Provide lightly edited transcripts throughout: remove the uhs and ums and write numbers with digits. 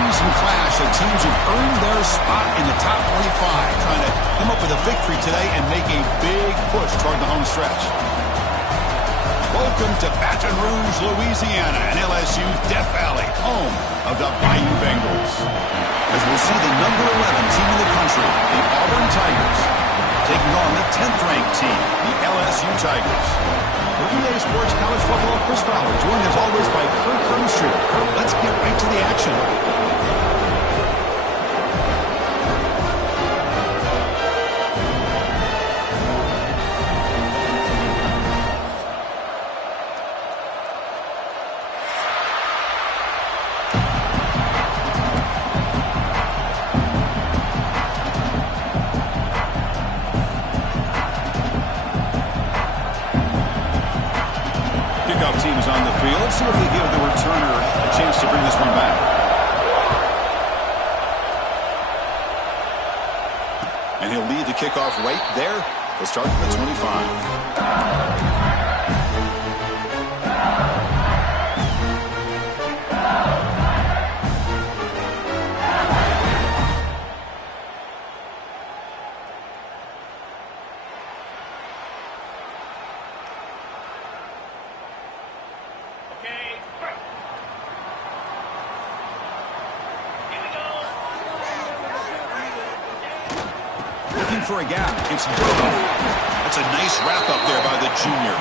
preseason clash of teams who've earned their spot in the top 25, trying to come up with a victory today and make a big push toward the home stretch. Welcome to Baton Rouge, Louisiana, and LSU's Death Valley, home of the Bayou Bengals. As we'll see the number 11 team in the country, the Auburn Tigers, taking on the 10th-ranked team, the LSU Tigers. For EA Sports College Football, Chris Fowler, joined as always by Kirk Hermstreet. Let's get right to the action. Teams on the field. Let's see if they give the returner a chance to bring this one back. And he'll lead the kickoff right there. He'll start from the 25. For a gap. It's Burrow. That's a nice wrap up there by the junior.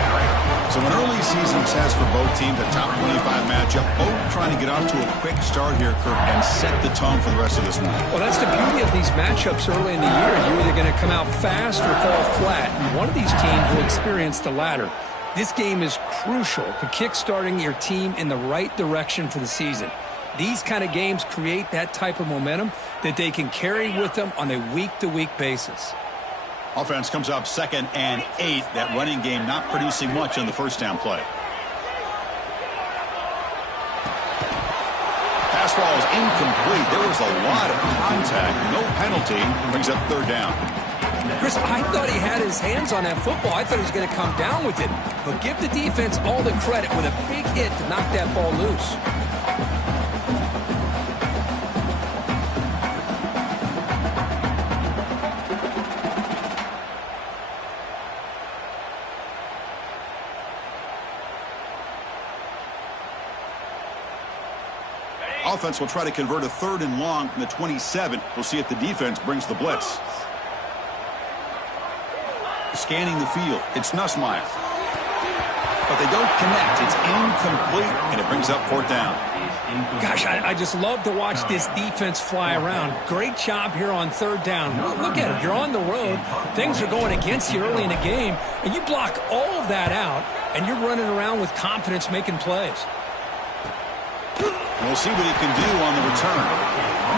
So an early season test for both teams, a top 25 matchup. Both trying to get off to a quick start here, Kirk, and set the tone for the rest of this one. Well, that's the beauty of these matchups early in the year. You're either going to come out fast or fall flat, and one of these teams will experience the latter. This game is crucial to kick-starting your team in the right direction for the season. These kind of games create that type of momentum that they can carry with them on a week-to-week basis. Offense comes up 2nd and 8. That running game not producing much on the first down play. Pass ball is incomplete. There was a lot of contact. No penalty. Brings up 3rd down. Chris, I thought he had his hands on that football. I thought he was going to come down with it. But give the defense all the credit with a big hit to knock that ball loose. Offense will try to convert a 3rd and long from the 27. We'll see if the defense brings the blitz. Scanning the field. It's Nussmeier. But they don't connect. It's incomplete, and it brings up 4th down. Gosh, I just love to watch this defense fly around. Great job here on 3rd down. Look at it. You're on the road. Things are going against you early in the game, and you block all of that out, and you're running around with confidence making plays. We'll see what he can do on the return.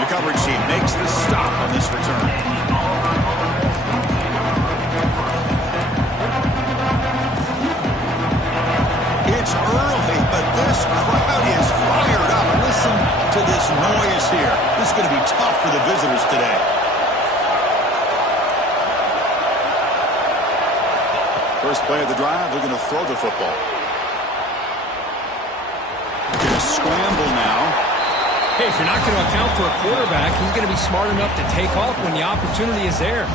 The coverage team makes the stop on this return. It's early, but this crowd is fired up. Listen to this noise here. This is going to be tough for the visitors today. First play of the drive, they're going to throw the football. Scramble now. Hey, if you're not going to account for a quarterback, he's going to be smart enough to take off when the opportunity is there.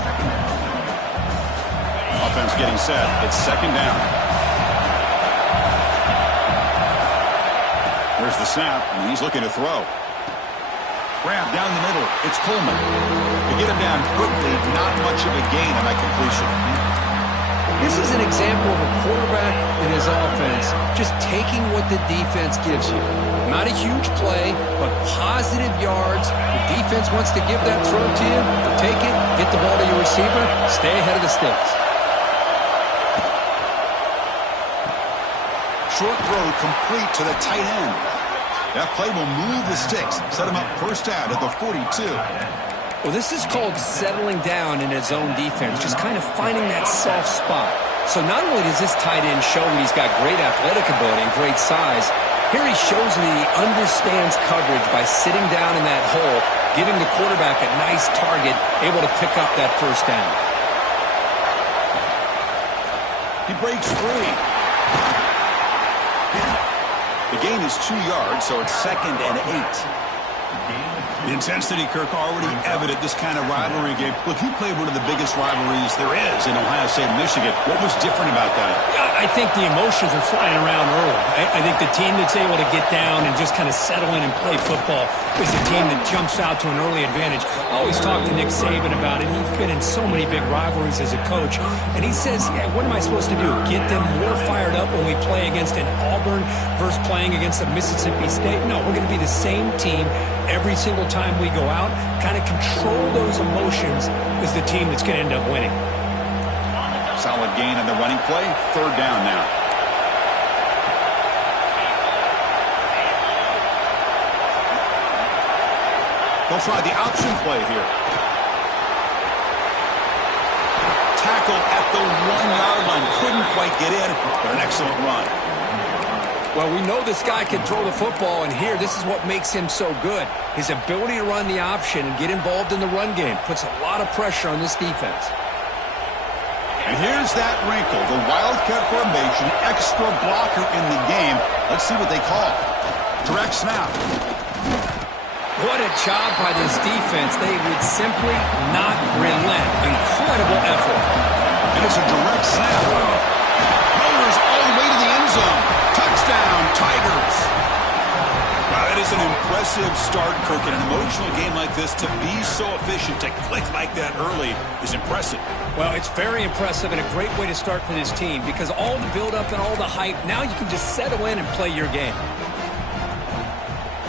Offense getting set. It's 2nd down. There's the snap, and he's looking to throw. Grab down the middle. It's Coleman. They get him down quickly. Not much of a gain on that completion. This is an example of a quarterback and his offense just taking what the defense gives you. Not a huge play, but positive yards. The defense wants to give that throw to you. You take it, get the ball to your receiver, stay ahead of the sticks. Short throw complete to the tight end. That play will move the sticks, set him up 1st down at the 42. Well, this is called settling down in his own defense, just kind of finding that soft spot. So not only does this tight end show that he's got great athletic ability and great size, here he shows that he understands coverage by sitting down in that hole, giving the quarterback a nice target, able to pick up that 1st down. He breaks free. The gain is 2 yards, so it's 2nd and 8. The intensity, Kirk, already evident this kind of rivalry game. Look, you played one of the biggest rivalries there is in Ohio State and Michigan. What was different about that? Yeah, I think the emotions are flying around early. I think the team that's able to get down and just kind of settle in and play football is the team that jumps out to an early advantage. I always talk to Nick Saban about it. He's been in so many big rivalries as a coach. And he says, yeah, what am I supposed to do? Get them more fired up when we play against an Auburn versus playing against a Mississippi State? No, we're going to be the same team every single time we go out. Kind of control those emotions is the team that's going to end up winning. Solid gain on the running play. Third down now. They'll try the option play here. Tackle at the 1-yard line. Couldn't quite get in, but an excellent run. Well, we know this guy can throw the football, and here, this is what makes him so good. His ability to run the option and get involved in the run game puts a lot of pressure on this defense. And here's that wrinkle, the Wildcat formation, extra blocker in the game. Let's see what they call. Direct snap. What a job by this defense. They would simply not relent. Incredible effort. And it's a direct snap. Motors all the way to the end zone. Touchdown, Tigers. Wow, that is an impressive start, Kirk. In an emotional game like this, to be so efficient, to click like that early is impressive. Well, it's very impressive and a great way to start for this team because all the build-up and all the hype, now you can just settle in and play your game.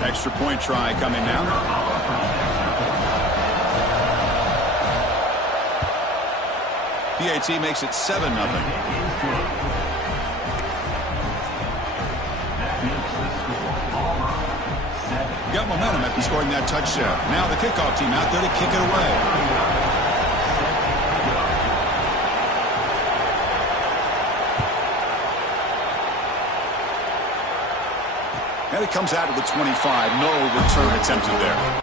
Extra point try coming now. PAT makes it 7-0. Got momentum after scoring that touchdown. Now the kickoff team out there to kick it away. And it comes out of the 25. No return attempted there.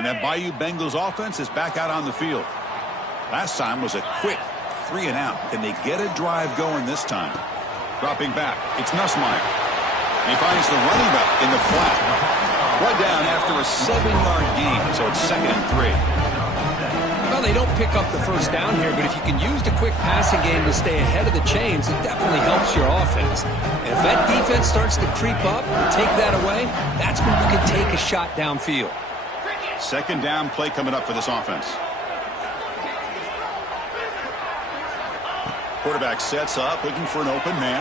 And that Bayou Bengals offense is back out on the field. Last time was a quick 3-and-out. Can they get a drive going this time? Dropping back, it's Nussmeier. He finds the running back in the flat. One down after a 7-yard gain, so it's 2nd and 3. Well, they don't pick up the first down here, but if you can use the quick passing game to stay ahead of the chains, it definitely helps your offense. And if that defense starts to creep up and take that away, that's when you can take a shot downfield. 2nd down play coming up for this offense. Quarterback sets up, looking for an open man.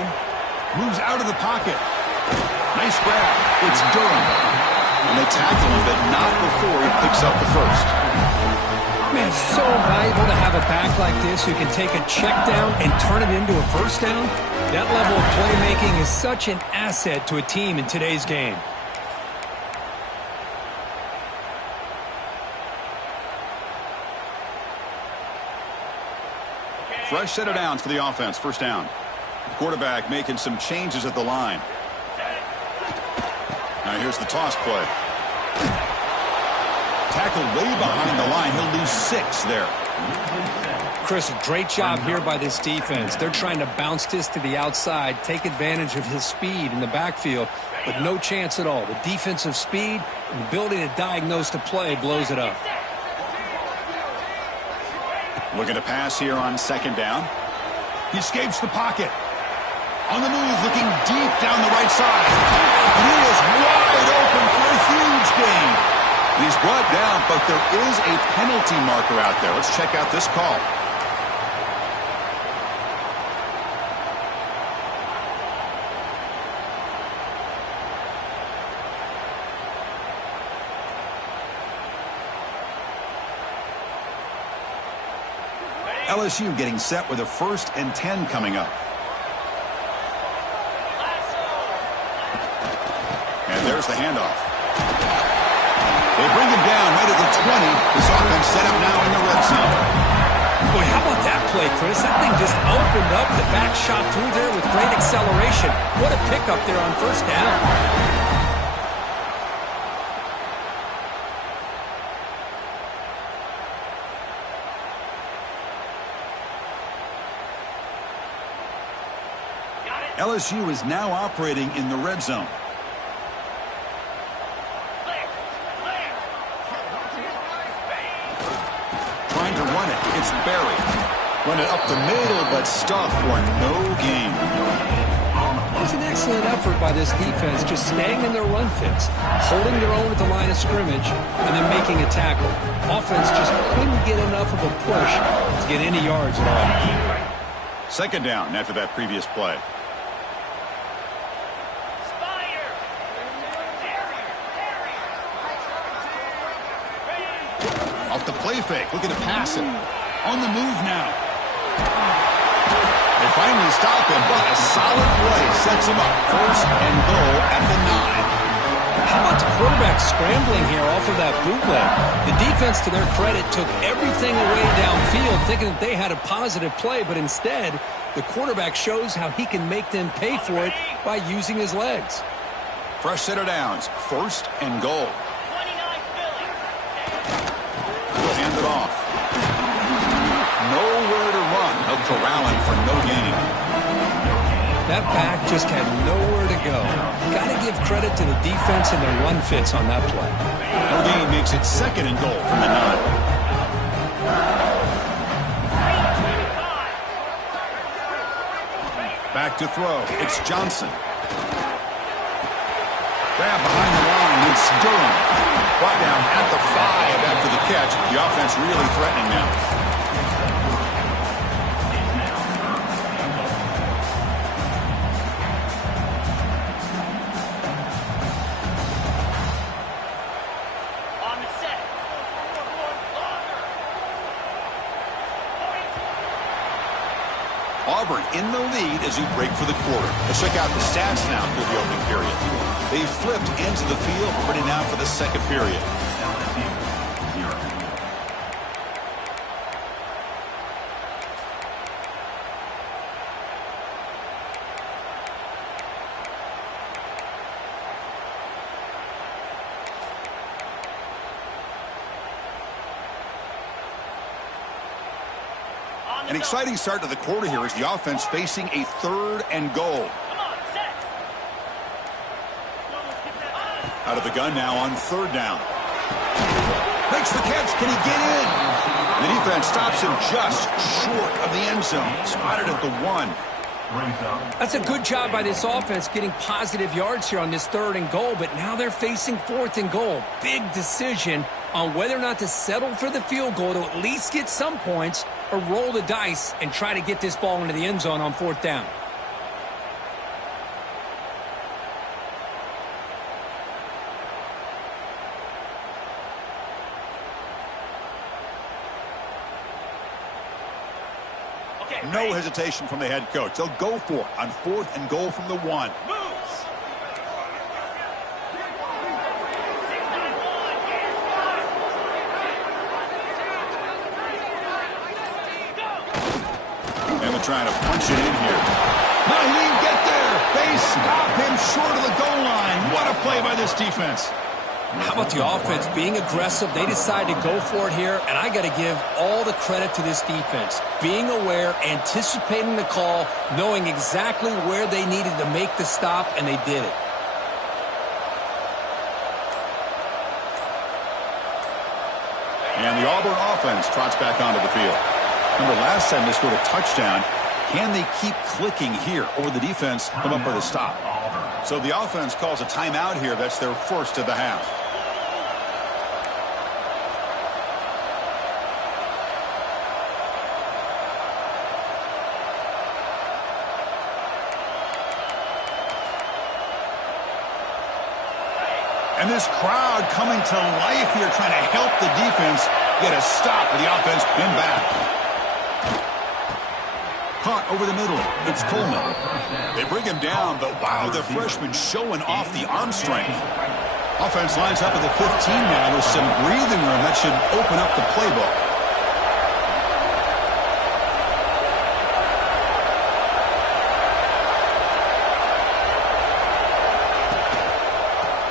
Moves out of the pocket. Nice grab. It's Durham. And they tackle him, but not before he picks up the first. Man, it's so valuable to have a back like this who can take a check down and turn it into a first down. That level of playmaking is such an asset to a team in today's game. Fresh set of downs for the offense. First down. The quarterback making some changes at the line. Now here's the toss play. Tackle way behind the line. He'll lose 6 there. Chris, great job here by this defense. They're trying to bounce this to the outside, take advantage of his speed in the backfield, but no chance at all. The defensive speed and the ability to diagnose the play blows it up. Looking to pass here on 2nd down. He escapes the pocket. On the move, looking deep down the right side. And he is wide wide open for a huge gain. And he's brought down, but there is a penalty marker out there. Let's check out this call. LSU getting set with a 1st and 10 coming up. And there's the handoff. They bring him down right at the 20. This offense set up now in the red zone. Boy, how about that play, Chris? That thing just opened up. The back shot through there with great acceleration. What a pickup there on 1st down. LSU is now operating in the red zone. Trying to run it. It's buried. Run it up the middle, but stuffed for no gain. It was an excellent effort by this defense, just staying in their run fits, holding their own at the line of scrimmage, and then making a tackle. Offense just couldn't get enough of a push to get any yards at all. 2nd down after that previous play. Off the play fake, looking to pass it. On the move now. They finally stop him, but a solid play sets him up. 1st and goal at the 9. How about the quarterback scrambling here off of that bootleg? The defense, to their credit, took everything away downfield, thinking that they had a positive play, but instead, the quarterback shows how he can make them pay for it by using his legs. Fresh set of downs. 1st and goal. Hand it off. Nowhere to run. No corralling for no gain. That back just had nowhere to go. Got to give credit to the defense and their run fits on that play. No gain makes it 2nd and goal from the 9. Back to throw. It's Johnson. Grab behind the line. It's Durham. Brought down at the 5 after the catch. The offense really threatening now. On the set. Auburn in the lead as we break for the quarter. Let's check out the stats now for the opening period. They flipped into the field, ready now for the 2nd period. An exciting start to the quarter here as the offense facing a 3rd and goal. Out of the gun now on 3rd down. Makes the catch. Can he get in? The defense stops him just short of the end zone. Spotted at the 1. That's a good job by this offense getting positive yards here on this 3rd and goal, but now they're facing 4th and goal. Big decision on whether or not to settle for the field goal to at least get some points or roll the dice and try to get this ball into the end zone on 4th down. No hesitation from the head coach. They'll go for it on 4th and goal from the 1. And they're trying to punch it in here. No, he didn't get there. They stop him short of the goal line. What a play by this defense. How about the offense being aggressive? They decide to go for it here, and I got to give all the credit to this defense. Being aware, anticipating the call, knowing exactly where they needed to make the stop, and they did it. And the Auburn offense trots back onto the field. Remember, last time they scored a touchdown. Can they keep clicking here, or will the defense come up with a stop? So the offense calls a timeout here. That's their first of the half. And this crowd coming to life here, trying to help the defense get a stop with the offense pinned back. Caught over the middle. It's Coleman. They bring him down, but wow, the freshman showing off the arm strength. Offense lines up at the 15 now with some breathing room. That should open up the playbook.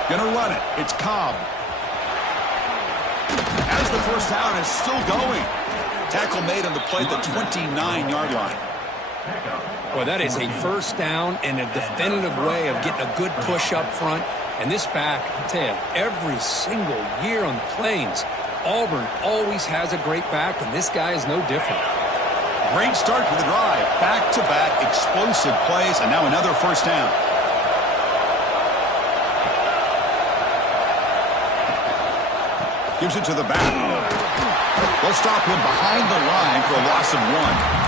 Gonna run it. It's Cobb. As the first down is still going. Tackle made on the play at the 29-yard line. Well, that is a first down and a definitive way of getting a good push up front. And this back, I tell you, every single year on the Plains, Auburn always has a great back, and this guy is no different. Great start to the drive. Back-to-back explosive plays, and now another first down. Gives it to the back. They'll stop him behind the line for a loss of 1.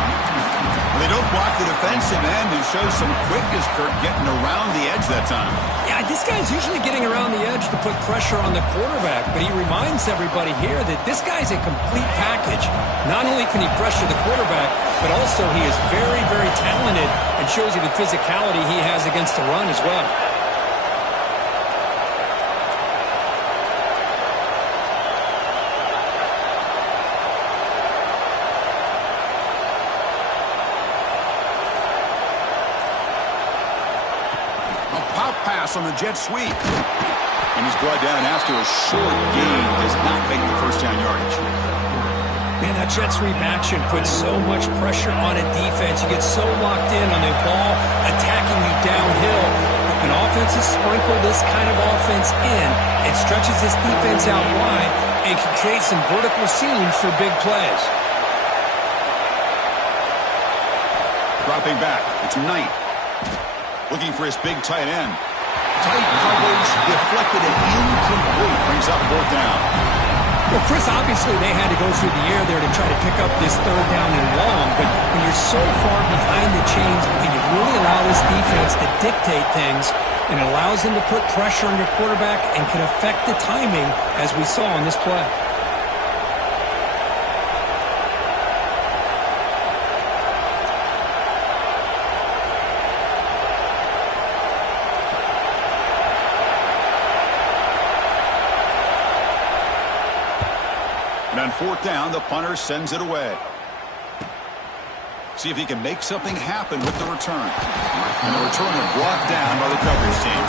They don't block the defensive end and show some quickness, Kirk, getting around the edge that time. Yeah, this guy's usually getting around the edge to put pressure on the quarterback, but he reminds everybody here that this guy's a complete package. Not only can he pressure the quarterback, but also he is very, very talented and shows you the physicality he has against the run as well. Pass on the jet sweep. And he's brought down after a short gain. Does not make the first down yardage. Man, that jet sweep action puts so much pressure on a defense. You get so locked in on the ball attacking you downhill. But when offenses sprinkle this kind of offense in, it stretches this defense out wide and can create some vertical seams for big plays. Dropping back. It's Knight. Looking for his big tight end. Tight coverage, deflected and incomplete. Brings up fourth down. Well, Chris, obviously they had to go through the air there to try to pick up this third down and long, but when you're so far behind the chains and you really allow this defense to dictate things, and it allows them to put pressure on your quarterback and can affect the timing, as we saw on this play. And on fourth down, the punter sends it away. See if he can make something happen with the return. And the returner brought down by the coverage team.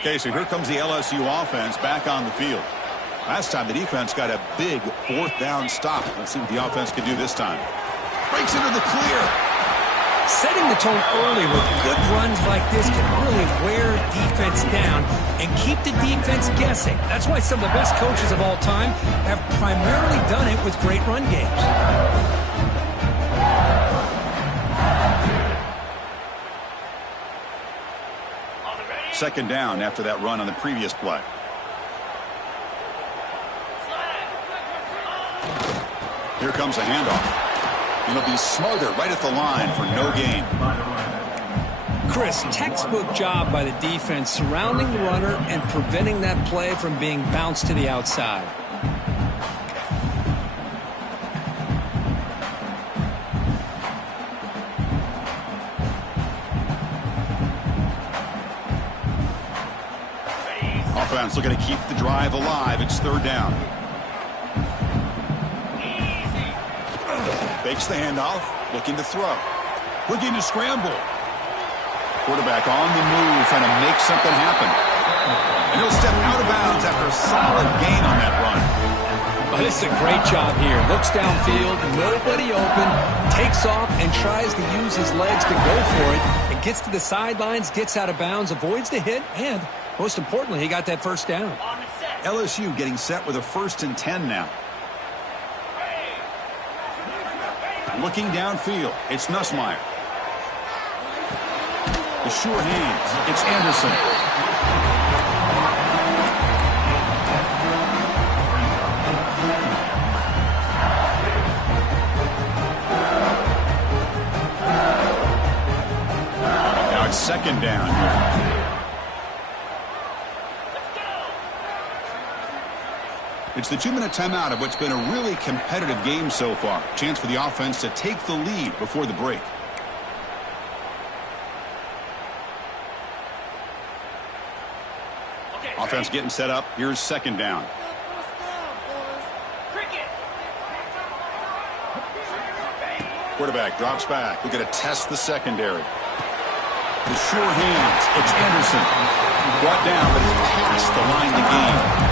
Okay, so here comes the LSU offense back on the field. Last time the defense got a big fourth down stop. Let's see what the offense can do this time. Breaks into the clear. Setting the tone early with good runs like this can really wear defense down and keep the defense guessing. That's why some of the best coaches of all time have primarily done it with great run games. Second down after that run on the previous play. Here comes a handoff. It'll be smothered right at the line for no gain. Chris, textbook job by the defense surrounding the runner and preventing that play from being bounced to the outside. Offense looking to keep the drive alive. It's third down. Fakes the handoff, looking to throw. Looking to scramble. Quarterback on the move, trying to make something happen. And he'll step out of bounds after a solid gain on that run. This is a great job here. Looks downfield, nobody open, takes off and tries to use his legs to go for it. And gets to the sidelines, gets out of bounds, avoids the hit, and most importantly, he got that first down. On the set. LSU getting set with a 1st and 10 now. Looking downfield, it's Nussmeier. The sure hands, it's Anderson. Now it's 2nd down. It's the 2-minute timeout of what's been a really competitive game so far. Chance for the offense to take the lead before the break. Offense getting set up. Here's 2nd down. Quarterback drops back. We're going to test the secondary. The sure hands. It's Anderson. Brought down, but it's past the line to gain.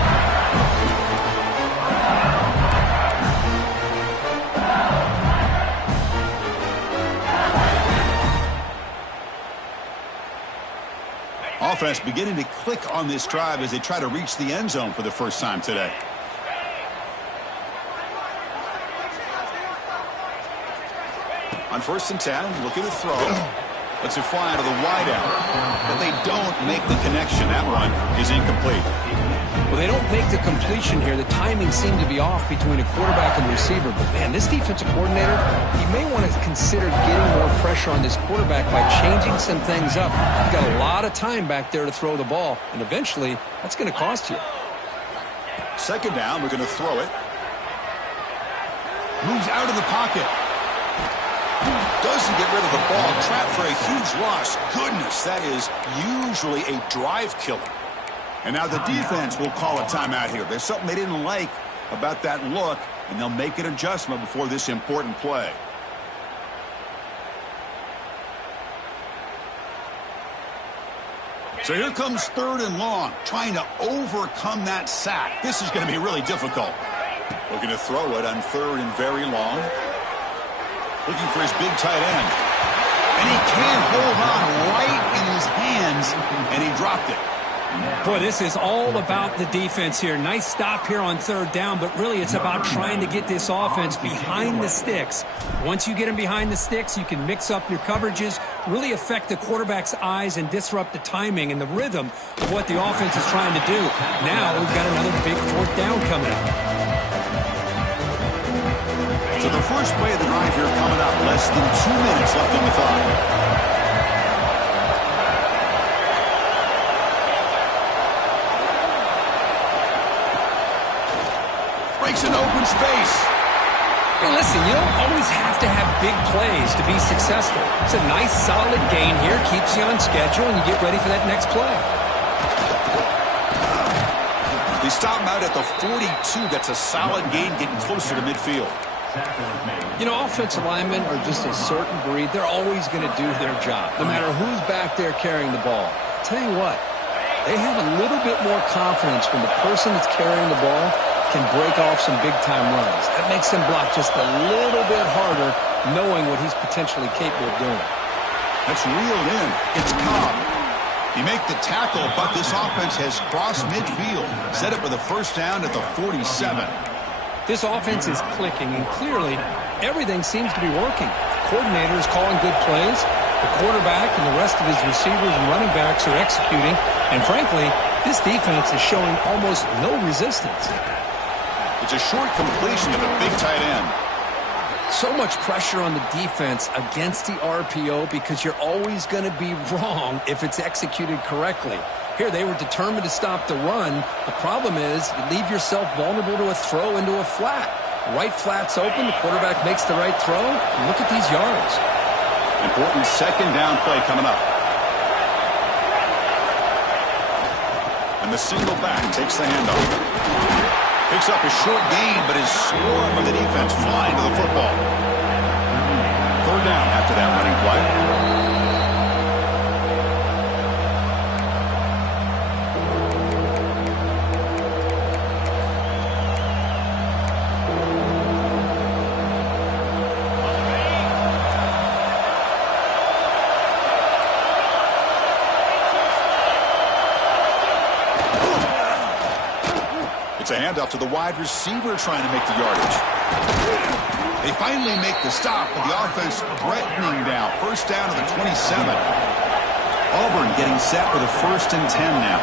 Offense beginning to click on this drive as they try to reach the end zone for the first time today. On 1st and 10, looking to throw. Lets it fly out of the wideout. But they don't make the connection. That one is incomplete. Well, they don't make the completion here. The timing seemed to be off between a quarterback and receiver. But, man, this defensive coordinator, he may want to consider getting more pressure on this quarterback by changing some things up. He's got a lot of time back there to throw the ball, and eventually that's going to cost you. 2nd down, we're going to throw it. Moves out of the pocket. Doesn't get rid of the ball. Trapped for a huge loss. Goodness, that is usually a drive killer. And now the defense will call a timeout here. There's something they didn't like about that look, and they'll make an adjustment before this important play. So here comes 3rd and long, trying to overcome that sack. This is going to be really difficult. Looking to throw it on 3rd and very long. Looking for his big tight end. And he can't hold on right in his hands, and he dropped it. Boy, this is all about the defense here. Nice stop here on 3rd down, but really it's about trying to get this offense behind the sticks. Once you get them behind the sticks, you can mix up your coverages, really affect the quarterback's eyes and disrupt the timing and the rhythm of what the offense is trying to do. Now we've got another big 4th down coming up. So the first play of the drive here coming up. Less than 2 minutes left in the clock. Breaks an open space. Hey, listen, you don't always have to have big plays to be successful. It's a nice, solid gain here. Keeps you on schedule, and you get ready for that next play. They stop him out at the 42. That's a solid gain, getting closer to midfield. You know, offensive linemen are just a certain breed. They're always going to do their job, no matter who's back there carrying the ball. I'll tell you what, they have a little bit more confidence when the person that's carrying the ball can break off some big-time runs. That makes them block just a little bit harder, knowing what he's potentially capable of doing. That's reeled in. It's Cobb. You make the tackle, but this offense has crossed midfield. Set it for the first down at the 47. This offense is clicking, and clearly everything seems to be working. The coordinator is calling good plays. The quarterback and the rest of his receivers and running backs are executing. And frankly, this defense is showing almost no resistance. It's a short completion to the big tight end. So much pressure on the defense against the RPO because you're always going to be wrong if it's executed correctly. Here, they were determined to stop the run. The problem is you leave yourself vulnerable to a throw into a flat. Right flat's open. The quarterback makes the right throw. And look at these yards. Important 2nd down play coming up. And the single back takes the handoff. Picks up a short gain, but is swarmed by the defense flying to the football. 3rd down after that running play. It's a handoff to the wide receiver trying to make the yardage. They finally make the stop, but the offense threatening down. First down to the 27. Auburn getting set for the 1st and 10 now.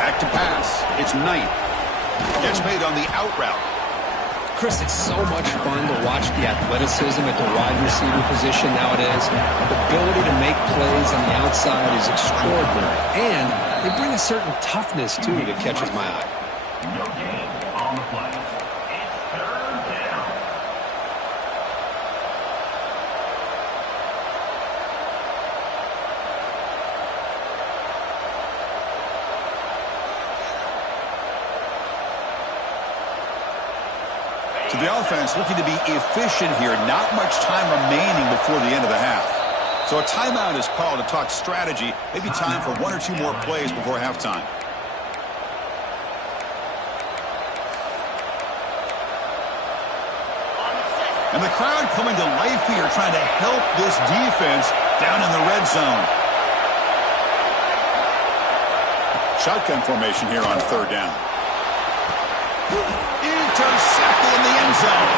Back to pass. It's Knight. Catch made on the out route. Chris, it's so much fun to watch the athleticism at the wide receiver position nowadays. The ability to make plays on the outside is extraordinary. And they bring a certain toughness, too, that catches my eye. No gain on the play. It's 3rd down. So the offense looking to be efficient here. Not much time remaining before the end of the half. So a timeout is called to talk strategy. Maybe time for 1 or 2 more plays before halftime. And the crowd coming to life here, trying to help this defense down in the red zone. Shotgun formation here on 3rd down. Intercepted in the end zone.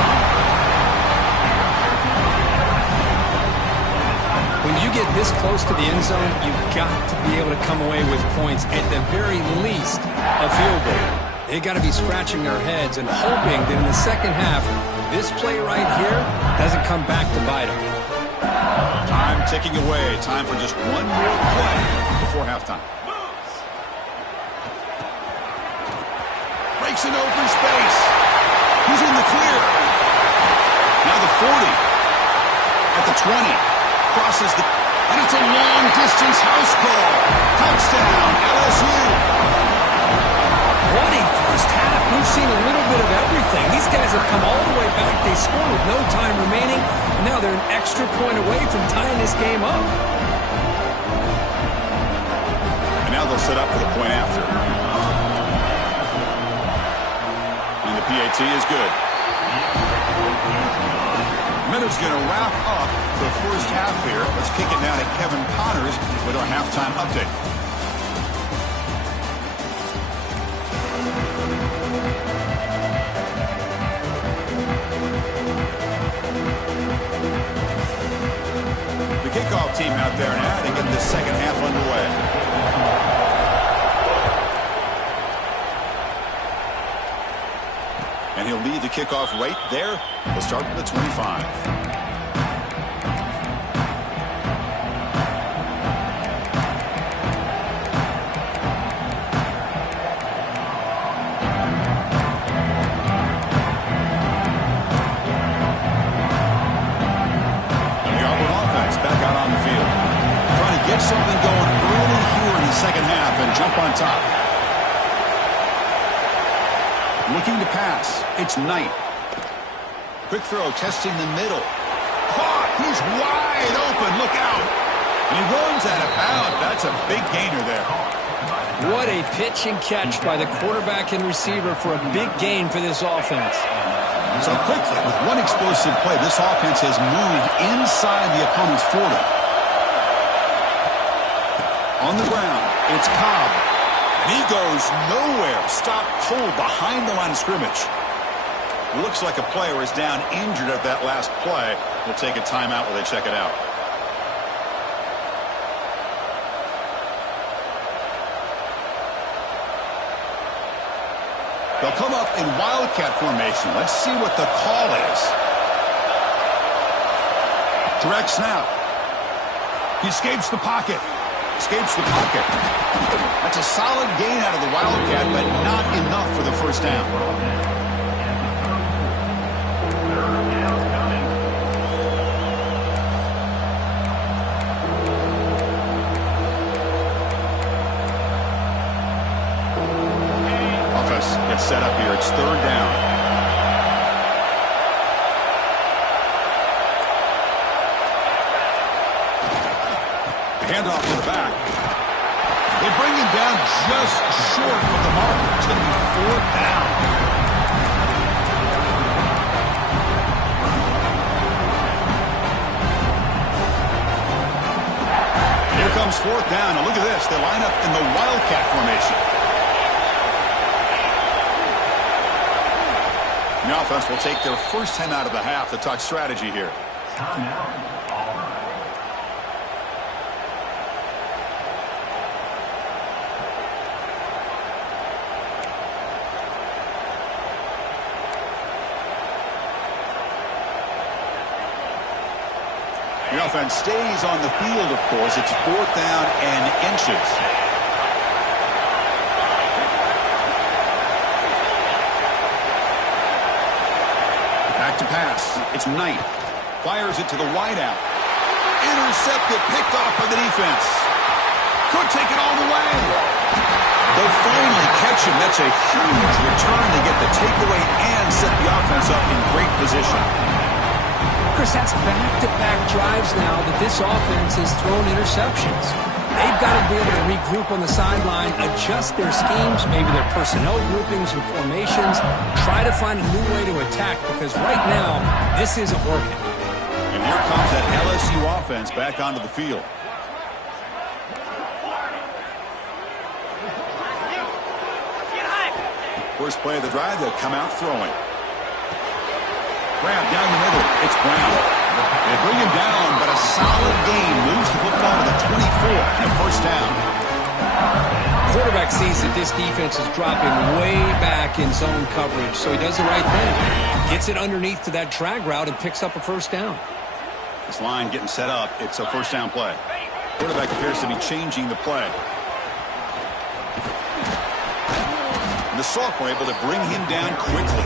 When you get this close to the end zone, you've got to be able to come away with points, at the very least, a field goal. They got to be scratching their heads and hoping that in the second half, this play right here doesn't come back to bite them. Time ticking away. Time for just 1 more play before halftime. Breaks an open space. He's in the clear. Now the 40. At the 20. Crosses the... And it's a long-distance house call. Touchdown, LSU. What a first half. We've seen a little bit of everything. These guys have come all the way back. They scored with no time remaining. And now they're an extra point away from tying this game up. And now they'll set up for the point after. And the PAT is good. Minute's going to wrap up the first half here. Let's kick it down to Kevin Connors with our halftime update. The kickoff team out there now to get this second half underway. And he'll lead the kickoff right there. He'll start from the 25. Something going early here in the second half and jump on top. Looking to pass. It's Knight. Quick throw, testing the middle. Caught. He's wide open. Look out. And he runs out of bounds. That's a big gainer there. What a pitch and catch by the quarterback and receiver for a big gain for this offense. So quickly, with one explosive play, this offense has moved inside the opponent's 40. On the ground, it's Cobb. And he goes nowhere. Stopped cold behind the line of scrimmage. Looks like a player is down injured at that last play. We'll take a timeout while they check it out. They'll come up in wildcat formation. Let's see what the call is. Direct snap. He escapes the pocket. Escapes the pocket. That's a solid gain out of the wildcat, but not enough for the first down. Offense gets set up here. It's 3rd down. Handoff to the back. They bring him down just short of the mark. It's going to be 4th down. Here comes 4th down. Now look at this. They line up in the wildcat formation. The offense will take their first 10 out of the half to talk strategy here. Timeout, Auburn. The offense stays on the field, of course. It's 4th down and inches. Back to pass. It's Knight. Fires it to the wideout. Intercepted, picked off by the defense. Could take it all the way. They'll finally catch him. That's a huge return to get the takeaway and set the offense up in great position. Chris, that's back-to-back drives now that this offense has thrown interceptions. They've got to be able to regroup on the sideline, adjust their schemes, maybe their personnel groupings and formations, try to find a new way to attack, because right now, this isn't working. And here comes that LSU offense back onto the field. First play of the drive, they'll come out throwing. Grab down the middle. It's Brown. They bring him down, but a solid gain moves the football to the 24 and a first down. Quarterback sees that this defense is dropping way back in zone coverage, so he does the right thing. Gets it underneath to that drag route and picks up a first down. This line getting set up. It's a first down play. Quarterback appears to be changing the play. And the sophomore able to bring him down quickly.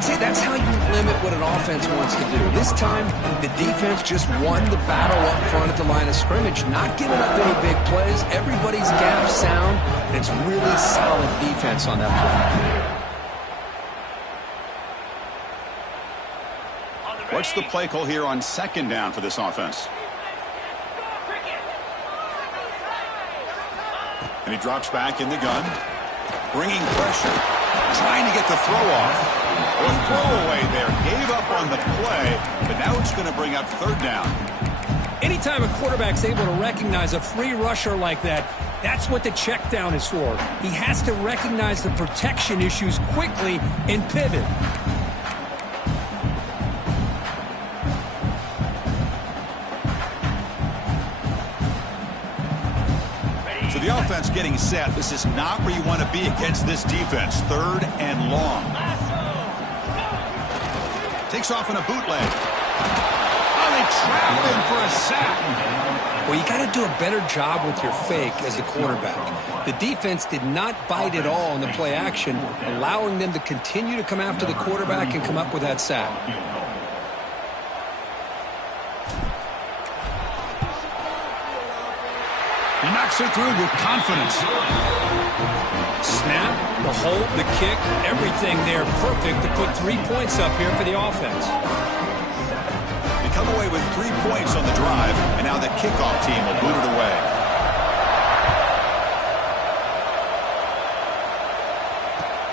See, that's how you limit what an offense wants to do. This time, the defense just won the battle up front at the line of scrimmage, not giving up any big plays. Everybody's gap sound. It's really solid defense on that play. What's the play call here on 2nd down for this offense? And he drops back in the gun, bringing pressure, trying to get the throw off. A throwaway there, gave up on the play, but now it's going to bring up 3rd down. Anytime a quarterback's able to recognize a free rusher like that, that's what the check down is for. He has to recognize the protection issues quickly and pivot. So the offense getting set. This is not where you want to be against this defense. 3rd and long. Takes off in a bootleg. Oh, they trap him for a sack. Well, you got to do a better job with your fake as the quarterback. The defense did not bite at all in the play action, allowing them to continue to come after the quarterback and come up with that sack. He knocks it through with confidence. Snap, the hold, the kick, everything there perfect to put 3 points up here for the offense. They come away with 3 points on the drive, and now the kickoff team will boot it away.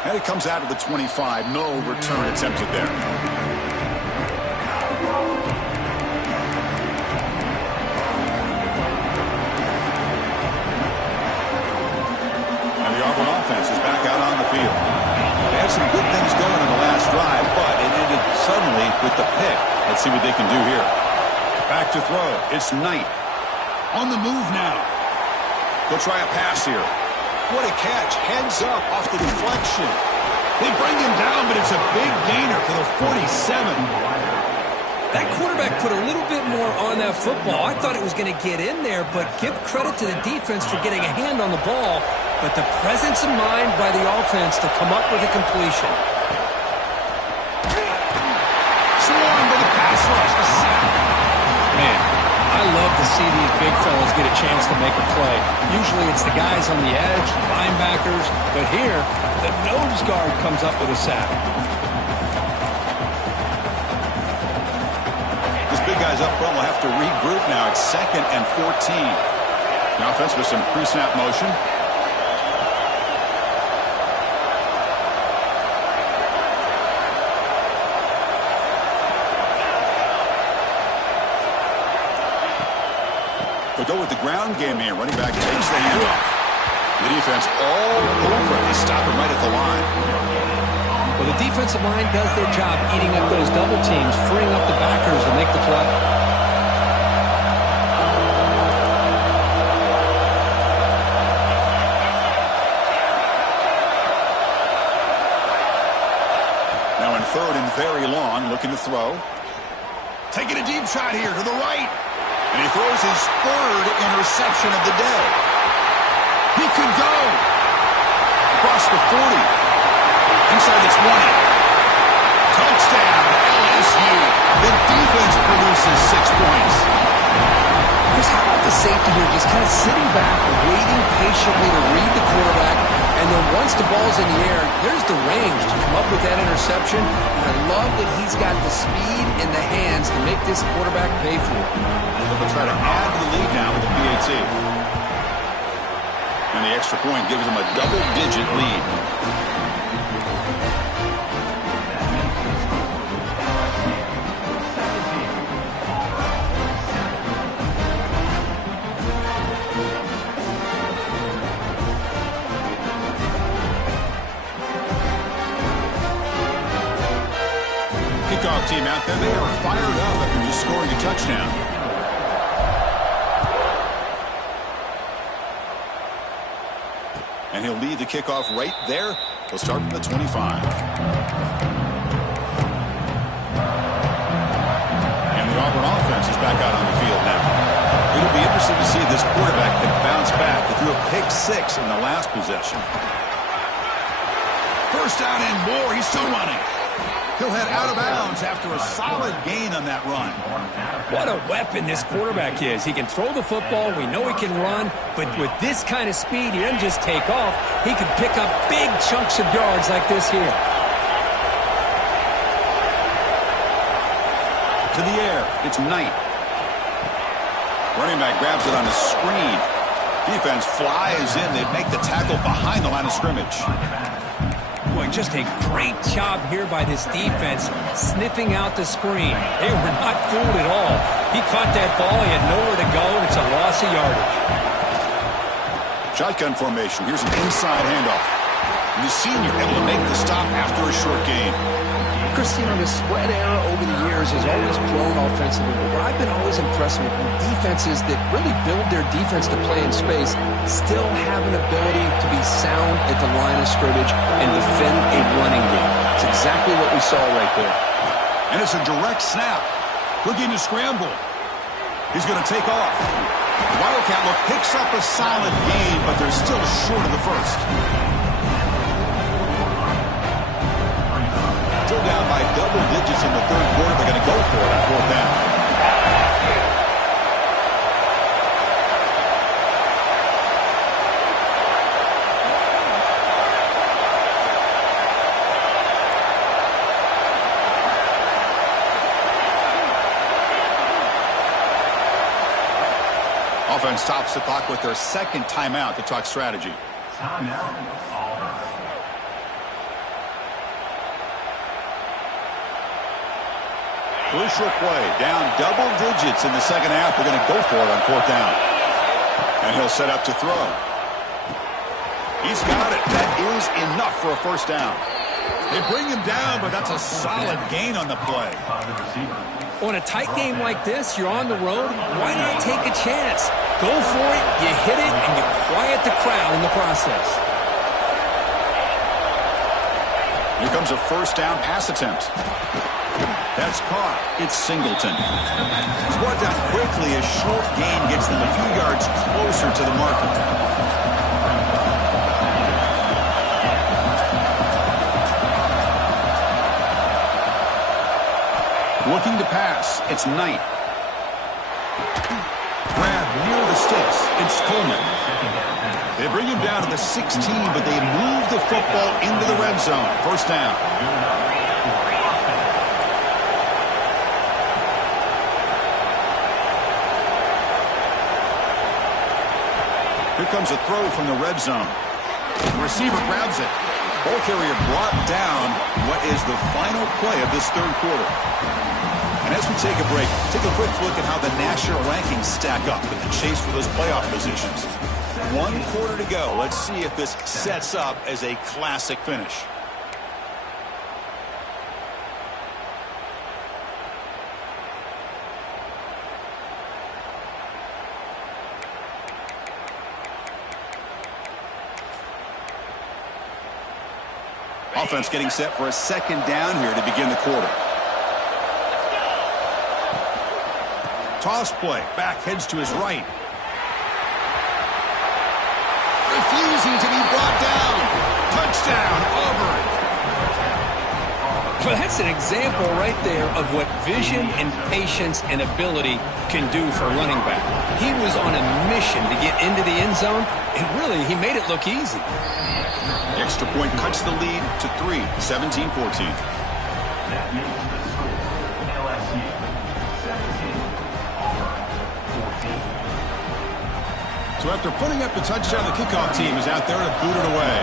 And it comes out of the 25. No return attempted there. Auburn offense is back out on the field. They had some good things going in the last drive, but it ended suddenly with the pick. Let's see what they can do here. Back to throw. It's Knight. On the move now. They'll try a pass here. What a catch. Heads up off the deflection. They bring him down, but it's a big gainer for the 47. That quarterback put a little bit more on that football. I thought it was going to get in there, but give credit to the defense for getting a hand on the ball. But the presence of mind by the offense to come up with a completion. Swarmed by the pass rush. A sack. Man, I love to see these big fellas get a chance to make a play. Usually it's the guys on the edge, the linebackers. But here, the nose guard comes up with a sack. Big guys up front will have to regroup now. It's 2nd and 14. The offense with some pre-snap motion. They'll go with the ground game here. Running back takes the handoff. The defense all over it. They stop him right at the line. Well, the defensive line does their job eating up those double teams, freeing up the backers to make the play. Now in third and very long, looking to throw. Taking a deep shot here to the right. And he throws his third interception of the day. He could go across the 40. Inside the 20. Touchdown, LSU. The defense produces 6 points. Chris, how about the safety here just kind of sitting back, waiting patiently to read the quarterback, and then once the ball's in the air, there's the range to come up with that interception. And I love that he's got the speed and the hands to make this quarterback pay for it. They'll try to add to the lead now with the PAT. And the extra point gives them a double-digit lead. Kickoff team out there, they are fired up after just scoring a touchdown. And he'll lead the kickoff right there. He'll start from the 25. And the Auburn offense is back out on the field now. It'll be interesting to see if this quarterback can bounce back. He threw a pick 6 in the last possession. First down and more. He's still running. He'll head out of bounds after a solid gain on that run. What a weapon this quarterback is. He can throw the football. We know he can run. But with this kind of speed, he doesn't just take off. He can pick up big chunks of yards like this here. To the air. It's Knight. Running back grabs it on a screen. Defense flies in. They make the tackle behind the line of scrimmage. Boy, just a great job here by this defense, sniffing out the screen. They were not fooled at all. He caught that ball. He had nowhere to go, and it's a loss of yardage. Shotgun formation. Here's an inside handoff. And the senior able to make the stop after a short gain. Christina, the spread era over the years has always grown offensively, but what I've been always impressed with defenses that really build their defense to play in space still have an ability to be sound at the line of scrimmage and defend a running game. It's exactly what we saw right there. And it's a direct snap. Looking to scramble. He's going to take off. The Wildcat look picks up a solid gain, but they're still short of the first. Still down by double digits in the third quarter. They're going to go for it on fourth down. Offense stops the clock with their second timeout to talk strategy. Timeout, Auburn. Crucial play. Down double digits in the second half. They're going to go for it on fourth down. And he'll set up to throw. He's got it. That is enough for a first down. They bring him down, but that's a solid gain on the play. On a tight game like this, you're on the road. Why not take a chance? Go for it, you hit it, and you quiet the crowd in the process. Here comes a first down pass attempt. That's caught. It's Singleton. He's brought down quickly. A short gain gets them a few yards closer to the marker. Looking to pass. It's Knight. Grab near the sticks. It's Coleman. They bring him down to the 16, but they move the football into the red zone. First down. Here comes a throw from the red zone. The receiver grabs it. Ball carrier brought down. What is the final play of this third quarter? And as we take a break, take a quick look at how the national rankings stack up in the chase for those playoff positions. 1 quarter to go. Let's see if this sets up as a classic finish. Offense getting set for a second down here to begin the quarter. Toss play. Back heads to his right. Refusing to be brought down. Touchdown, Auburn. Well, that's an example right there of what vision and patience and ability can do for a running back. He was on a mission to get into the end zone, and really, he made it look easy. The extra point cuts the lead to 3, 17-14. That makes the score LSU 17, Auburn 14. So after putting up the touchdown, the kickoff team is out there to boot it away.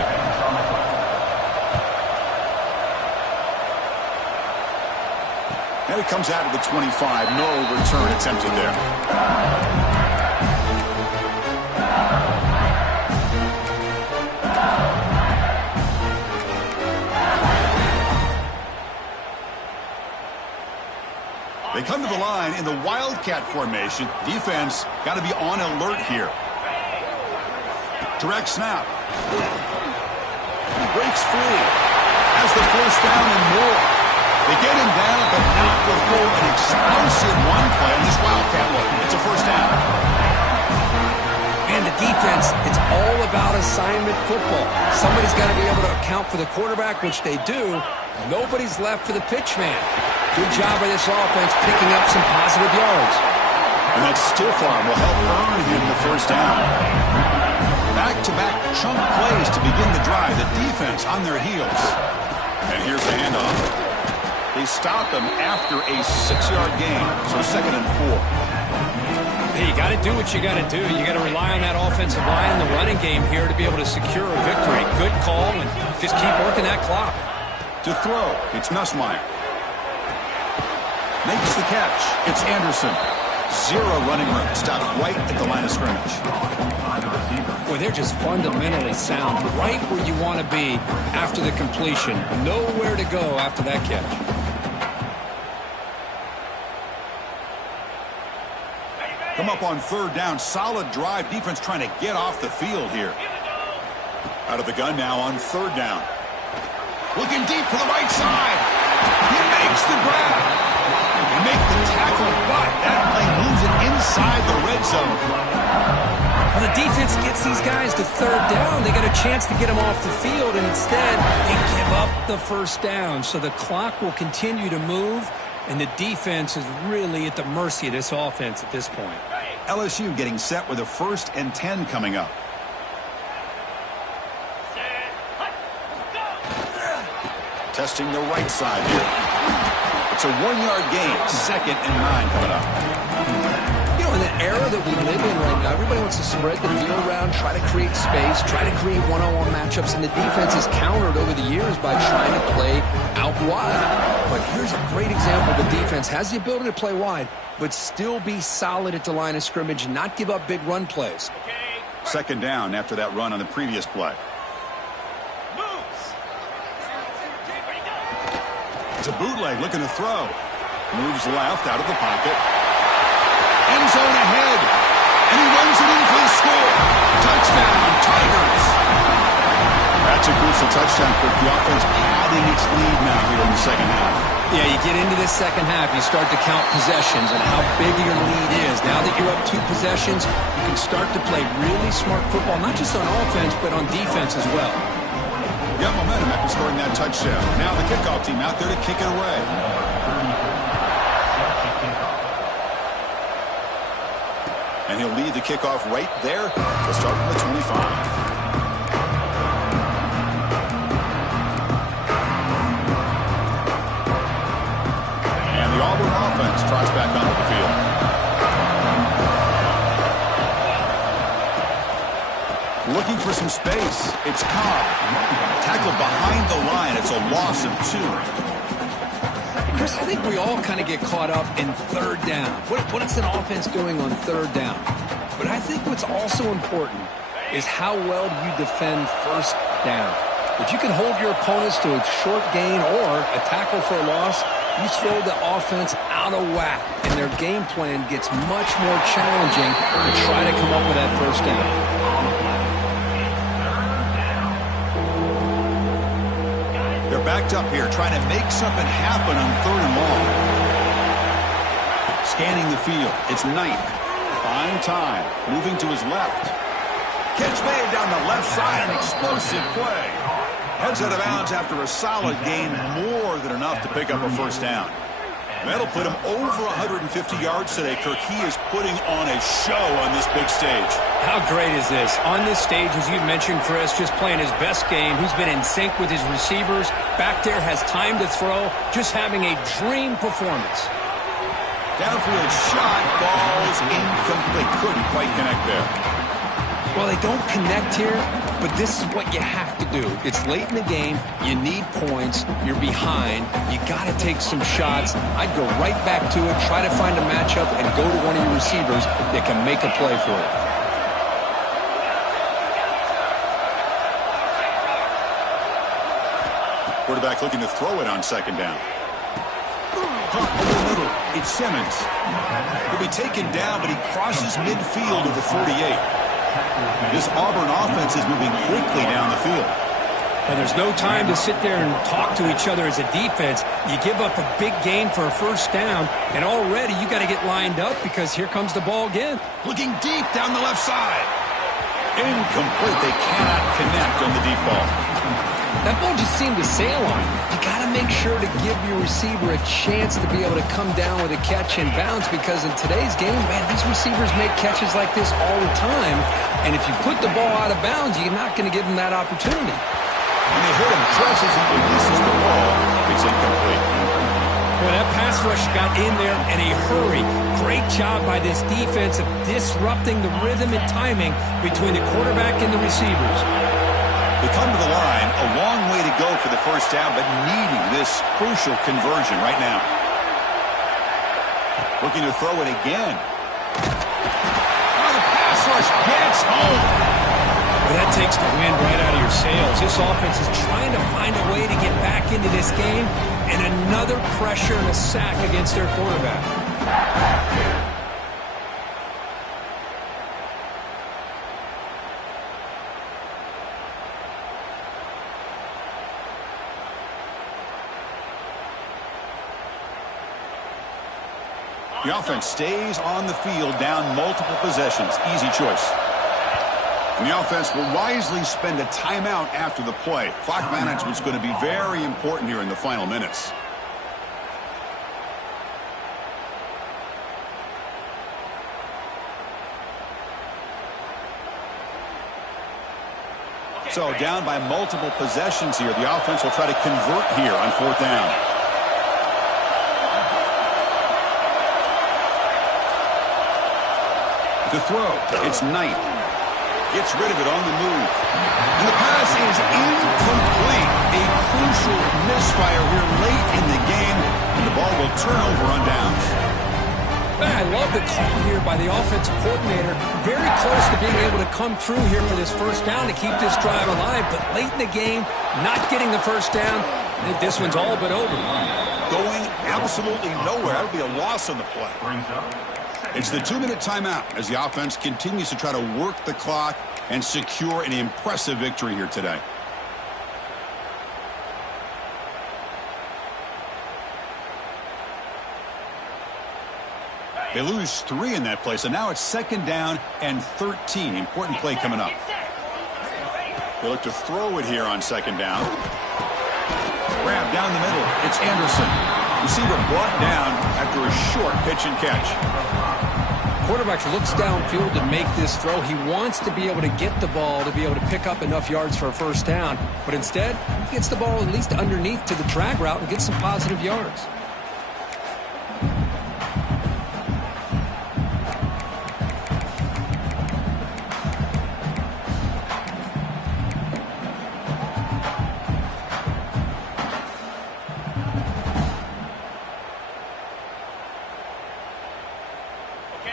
And it comes out of the 25. No return attempted there. They come to the line in the Wildcat formation. Defense got to be on alert here. Direct snap. He breaks free. Has the first down and more. They get him down, but not before an explosive one play on this Wildcat look. It's a first down. And the defense, it's all about assignment football. Somebody's got to be able to account for the quarterback, which they do. Nobody's left for the pitch man. Good job by this offense picking up some positive yards. And that stiff arm will help earn him the first down. Back-to-back chunk plays to begin the drive. The defense on their heels. And here's the handoff. They stop him after a 6-yard gain, so 2nd and 4. Hey, you got to do what you got to do. You got to rely on that offensive line in the running game here to be able to secure a victory. Good call, and just keep working that clock. To throw, it's Nussmeier. Makes the catch. It's Anderson. 0 running room. Stopped right at the line of scrimmage. Boy, they're just fundamentally sound. Right where you want to be after the completion. Nowhere to go after that catch. Come up on 3rd down. Solid drive. Defense trying to get off the field here. Out of the gun now on 3rd down. Looking deep to the right side. He makes the grab. They make the tackle, but that play moves it inside the red zone. Well, the defense gets these guys to 3rd down. They got a chance to get them off the field, and instead they give up the first down. So the clock will continue to move, and the defense is really at the mercy of this offense at this point. LSU getting set with a 1st and 10 coming up. Testing the right side here. It's a 1-yard gain. 2nd and 9 coming up. You know, in the era that we live in right now, everybody wants to spread the field around, try to create space, try to create one-on-one matchups, and the defense is countered over the years by trying to play out wide. But here's a great example. The defense has the ability to play wide, but still be solid at the line of scrimmage, not give up big run plays. 2nd down after that run on the previous play. It's a bootleg looking to throw. Moves left out of the pocket. End zone ahead. And he runs it in for the score. Touchdown, Tigers. That's a crucial touchdown for the offense padding its lead now here in the 2nd half. Yeah, you get into this 2nd half, you start to count possessions and how big your lead is. Now that you're up 2 possessions, you can start to play really smart football, not just on offense, but on defense as well. Got momentum after scoring that touchdown. Now the kickoff team out there to kick it away. And he'll lead the kickoff right there. He'll start from the 25. And the Auburn offense trots back onto the field. Looking for some space. It's Cobb. Tackled behind the line. It's a loss of 2. Chris, I think we all kind of get caught up in 3rd down. What is an offense doing on 3rd down? But I think what's also important is how well do you defend 1st down. If you can hold your opponents to a short gain or a tackle for a loss, you throw the offense out of whack, and their game plan gets much more challenging to try to come up with that 1st down. They're backed up here, trying to make something happen on 3rd and long. Scanning the field. It's Knight. Buying time. Moving to his left. Catch made down the left side. An explosive play. Heads out of bounds after a solid gain. More than enough to pick up a first down. That'll put him over 150 yards today. Kirk, he is putting on a show on this big stage. How great is this? On this stage, as you mentioned, Chris, just playing his best game. He's been in sync with his receivers. Back there, has time to throw. Just having a dream performance. Downfield shot falls incomplete. Couldn't quite connect there. Well, they don't connect here, but this is what you have to do. It's late in the game. You need points. You're behind. You got to take some shots. I'd go right back to it, try to find a matchup, and go to one of your receivers that can make a play for it. Quarterback looking to throw it on 2nd down. Over the middle, it's Simmons. He'll be taken down, but he crosses midfield of the 48. This Auburn offense is moving quickly down the field. And there's no time to sit there and talk to each other as a defense. You give up a big gain for a first down, and already you got to get lined up because here comes the ball again. Looking deep down the left side. Incomplete. They cannot connect on the deep ball. That ball just seemed to sail on. You got to make sure to give your receiver a chance to be able to come down with a catch and bounce, because in today's game, man, these receivers make catches like this all the time. And if you put the ball out of bounds, you're not going to give them that opportunity. And they hit him just as he releases the ball. It's incomplete. Well, that pass rush got in there in a hurry. Great job by this defense of disrupting the rhythm and timing between the quarterback and the receivers. They come to the line, a long way to go for the first down, but needing this crucial conversion right now. Looking to throw it again. Oh, the pass rush gets home. Well, that takes the wind right out of your sails. This offense is trying to find a way to get back into this game, and another pressure and a sack against their quarterback. The offense stays on the field, down multiple possessions. Easy choice. And the offense will wisely spend a timeout after the play. Clock management's going to be very important here in the final minutes. So down by multiple possessions here. The offense will try to convert here on 4th down. To throw, it's Knight. Gets rid of it on the move. And the pass is incomplete. A crucial misfire here late in the game, and the ball will turn over on downs. I love the call here by the offensive coordinator. Very close to being able to come through here for this first down to keep this drive alive, but late in the game, not getting the first down. I think this one's all but over. Going absolutely nowhere. That would be a loss on the play. It's the 2-minute timeout as the offense continues to try to work the clock and secure an impressive victory here today. They lose 3 in that play, so now it's 2nd down and 13. Important play coming up. They look to throw it here on 2nd down. Grab down the middle. It's Anderson. Receiver brought down after a short pitch and catch. Quarterback looks downfield to make this throw. He wants to be able to get the ball to be able to pick up enough yards for a first down, but instead he gets the ball at least underneath to the drag route and gets some positive yards.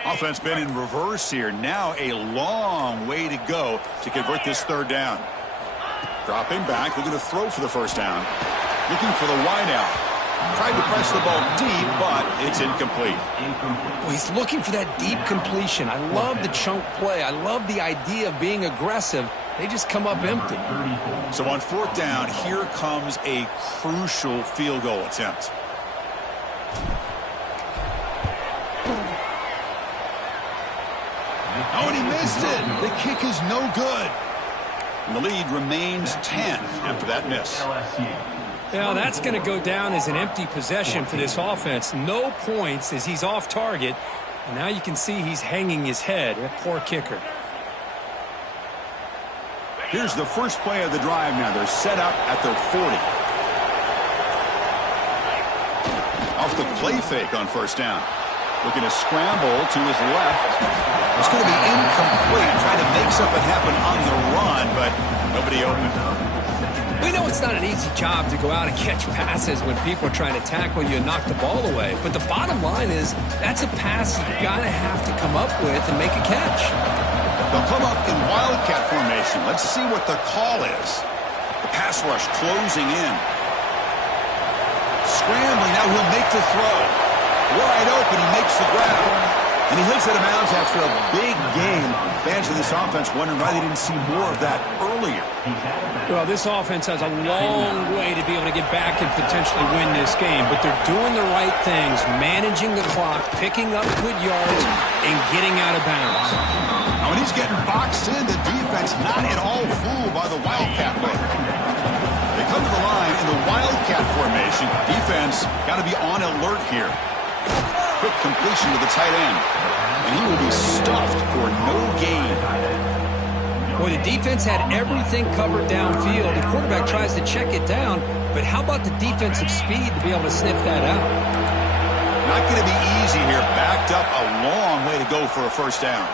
Offense been in reverse here. Now a long way to go to convert this 3rd down. Dropping back, looking to throw for the first down. Looking for the wide out. Tried to press the ball deep, but it's incomplete. Well, he's looking for that deep completion. I love the chunk play. I love the idea of being aggressive. They just come up empty. So on 4th down, here comes a crucial field goal attempt. Oh, and he missed it. The kick is no good. And the lead remains 10 after that miss. Now, that's going to go down as an empty possession for this offense. No points as he's off target. And now you can see he's hanging his head. That poor kicker. Here's the first play of the drive now. They're set up at their 40. Off the play fake on 1st down. Looking to scramble to his left. It's going to be incomplete. Trying to make something happen on the run, but nobody open. We know it's not an easy job to go out and catch passes when people are trying to tackle you and knock the ball away. But the bottom line is that's a pass you've got to have to come up with and make a catch. They'll come up in wildcat formation. Let's see what the call is. The pass rush closing in. Scrambling, now he'll make the throw. Wide open, he makes the grab. And he hits it out of bounds after a big game. Fans of this offense wondering why they didn't see more of that earlier. Well, this offense has a long way to be able to get back and potentially win this game. But they're doing the right things, managing the clock, picking up good yards, and getting out of bounds. Now, when he's getting boxed in, the defense not at all fooled by the wildcat look. They come to the line in the wildcat formation. Defense got to be on alert here. Quick completion to the tight end. And he will be stuffed for no gain. Boy, the defense had everything covered downfield. The quarterback tries to check it down, but how about the defensive speed to be able to sniff that out? Not going to be easy here. Backed up a long way to go for a 1st down.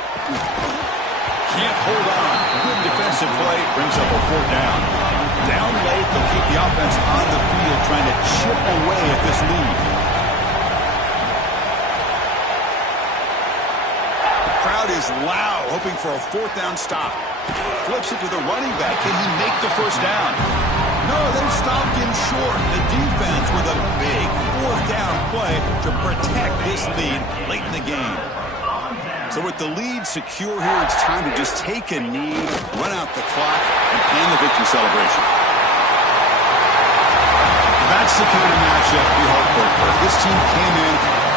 Can't hold on. Good defensive play brings up a 4th down. Down late, they'll keep the offense on the field trying to chip away at this lead. Crowd is loud, hoping for a 4th down stop. Flips it to the running back. Can he make the 1st down? No, they stopped him short. The defense with a big 4th down play to protect this lead late in the game. So with the lead secure here, it's time to just take a knee, run out the clock, and plan the victory celebration. That's the kind of matchup we hope for. This team came in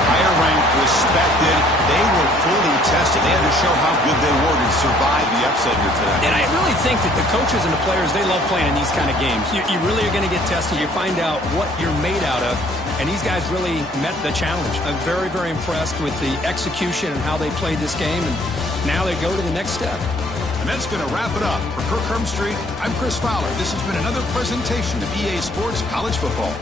higher ranked, respected. They were fully tested. They had to show how good they were to survive the upset here today. And I really think that the coaches and the players, they love playing in these kind of games. You really are going to get tested. You find out what you're made out of. And these guys really met the challenge. I'm very, very impressed with the execution and how they played this game. And now they go to the next step. And that's going to wrap it up. For Kirk Hermstreet, I'm Chris Fowler. This has been another presentation of EA Sports College Football.